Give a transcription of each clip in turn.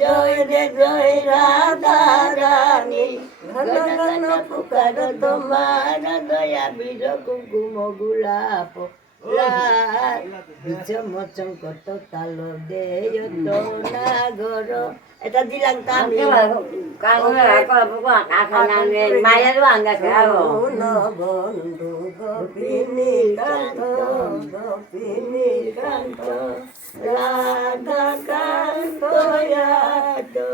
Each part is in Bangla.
জয় রে জয় রাধা রানী ঘন ঘন পুকার তোমার দয়া বীর কুকুম গোলাপ মচং কত কালো দেয় তো নাগর এটা দিলাম তো আমি বন্ধু গোপিনী কান্ত গোপিনী কান্ত রাধা কান্ত তো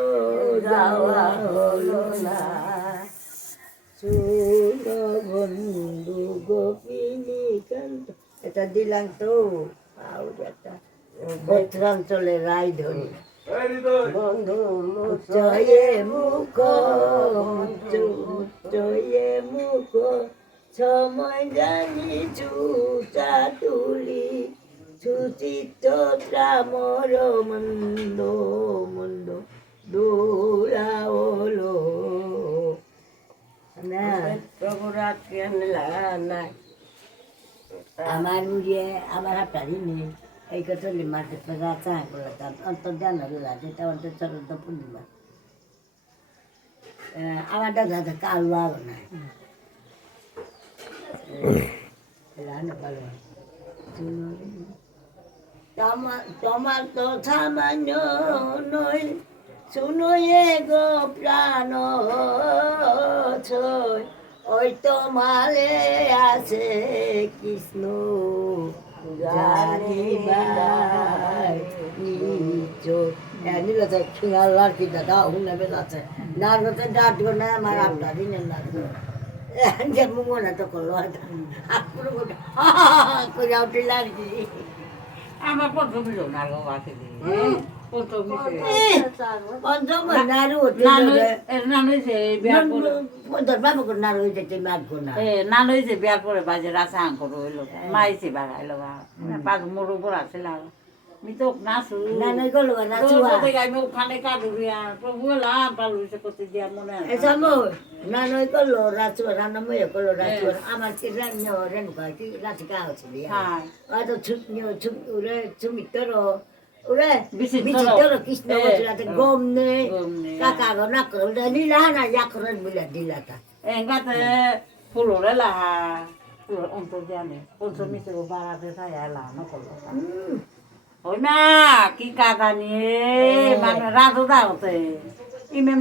যাওয়া হলো না শুন বন্ধু গোপিনী কান্ত এটা দিলাম তো একটা ভদ্রাঞ্চলে রায় ধরি বন্ধু মুচয়ে মুখ মুচয়ে মুখ সময় জানি চুটা তুলি সুচিত্রা মর মন্দ মন্দ দোলা ওলো না প্রভুরা নাই আমার উড়িয়ে আমার হাতটারি নেই এই কথা মাঠে রাচা করলাম অন্তর্জান হলো যেটা অন্তর্চরণ পূর্ণিমা আমার দাদা কালো আলো নাই ভালো তোমার তো সামান্য নই শুনো এ গো প্রাণ ছয় ওই তোমারে আছে কৃষ্ণ জানিবার নিচে খিয়ালার কি দাদা হুনে বেলাছে নারগতে ডাটগো না আমার আপনার দিনের নারগো যে মনে তো করলো আপুরো করে উঠে লাগছি আমার প্রথম নারগো আছে নানুইছে বিয়া করে বাজে রাসা আঙ্ক রইলো মাইছে বাগাইলো পাঁচ মোর উপর আসছিল আমি তো নাচু আমি ওখানে কাঁদুরিয়া প্রভু এলাম পালুছে করতে দিয়া মনে নানই করলো রাচু রান্না ময়ে করলো রাচু আমার কি রান্না রেণুকা কি রাচি কা হচ্ছিল হয়তো সুমিত্র ওরে বিচিত্র কৃষ্ণ বলতে গম নে কাকা গো না করলে নীলা না ইয়া করে মিলা দিলাটা এঙ্গাতে ফুলরে লাহা ফুল অন্তর জানে পঞ্চমী সে বারাতে থাইলা না করলো ওই না কি কাকা নিয়ে মানে রাজু দাওতে ইমে